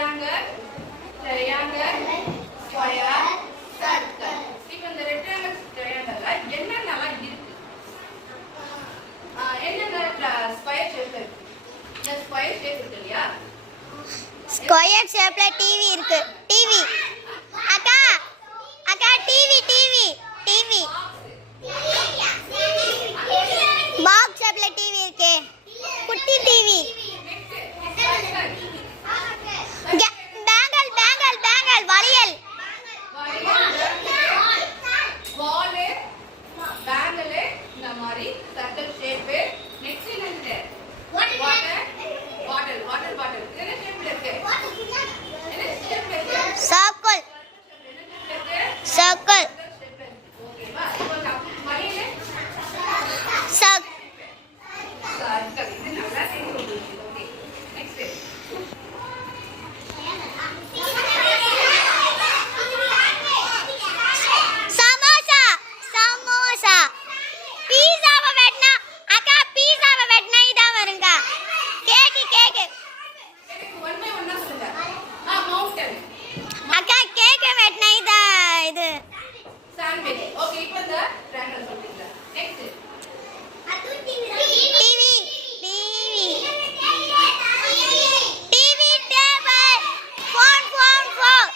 Rectangle, triangle, square, circle. இப்போ இந்த rectangle ட்ரையாங்கிள்ல என்னென்னலாம் இருக்கு? என்னென்ன ஸ்கொயர் ஷேப்ல இருக்கு? இந்த ஸ்கொயர் ஷேப் இருக்கு இல்லையா? ஸ்கொயர் ஷேப்ல டிவி இருக்கு. டிவி அக்கா அக்கா டிவி டிவி டிவி பாக்ஸ் ஷேப்ல டிவி இருக்கு. குட்டி டிவி. பேங்கல் பேங்கல் பேங்கல் வளையல். பால், பேங்கல், இந்த மாதிரி சர்க்கிள் ஷேப். நெக்ஸ்ட் என்னது? Water bottle. வாட்டர் பாட்டில் என்ன ஷேப்ல இருக்கு? என்ன ஷேப்ல இருக்கு? Circle circle. ஓகேவா? இப்போ வளையல் சர்க்கிள். இது நல்லா தெரியும். Okay next samosa samosa. பீஸாவை வெட்டினா அக்கா பீஸாவை வெட்டினா இதான் வருங்க. கேக்கு கேக்கு ஒன் பை ஒன்னா சொல்லுங்க. மவுண்டன். அக்கா கேக்கை வெட்டினா இதான் இது சாண்ட்விச். ஓகே இப்போ இந்த ட்ரையாங்கிள் சொல்றீங்க. Next TV TV TV table. Phone phone phone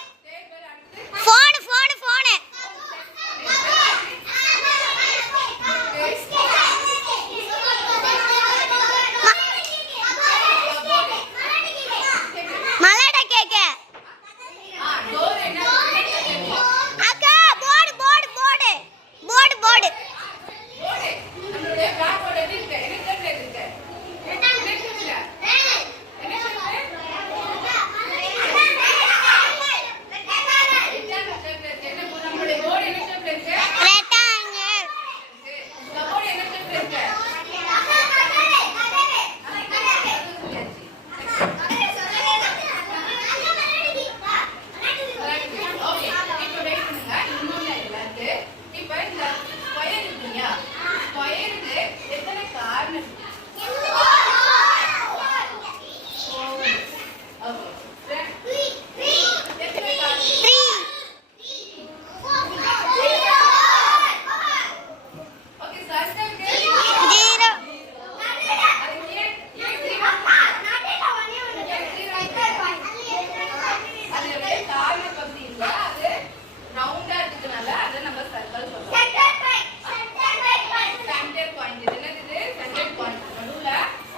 phone phone phone. மலாடா கேக்கு. டோர் என்ன? அக்கா board board board board board. Board. நம்மளுடைய பிளாக் போர்டு எப்படி இருக்கு? என்ன ஷேப்ல இருக்கு? என்ன ஷேப்ல? என்ன ஷேப்ல? ரெக்டாங்கிள் ஷேப்ல இருக்கு. என்ன நம்மளுடைய போர்டு என்ன ஷேப்ல இருக்கு? ரெக்டாங்கிள். இந்த போர்டு என்ன ஷேப்ல இருக்கு? ஓகே இப்போ வெயிட் பண்ணுங்க. இன்னொன்னு இருக்கு. இப்போ இந்த ஸ்கொயர் இருக்கு இல்லையா? ஸ்கொயருக்கு எத்தனை கார்னர் இருக்கு? ஓகே எத்தனை கார்னர்? 3 ஓகே சர்க்கிள்க்கு 0 அதுக்கு ஏன் ஜீரோ? அது அப்படியே கார்னர் பகுதி இல்ல, அது ரவுண்டா இருக்கிறதுனால அதை நம்ம சர்க்கிள் சொல்றோம். Centre point. இது என்னது? Centre point. நடுவுல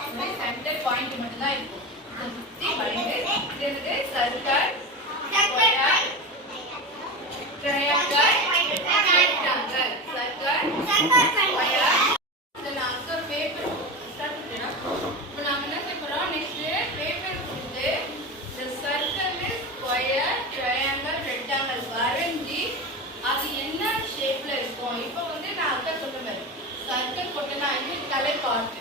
இந்த சென்டர் பாயிண்ட் மட்டும் தான் இருக்கும். இதை சுத்தி வளைந்து இது என்னது? Circle, square, triangle, rectangle. Circle, square. இதை நான் அங்க பேப்பர் ஸ்டார்ட் பண்ணேன்னா இப்போ நாம என்ன செய்ய போறோம்? நெக்ஸ்ட் பேப்பர் கொடுத்து இந்த சர்க்கிள், ஸ்கொயர், ட்ரையாங்கிள், ரெக்டாங்கிள் வரைஞ்சி அது என்ன ஷேப்ல இருக்கும். இப்போ வந்து நான் அக்கா சொல்ற மாதிரி சர்க்கிள் போட்டேன்னா இது தலை பார்த்து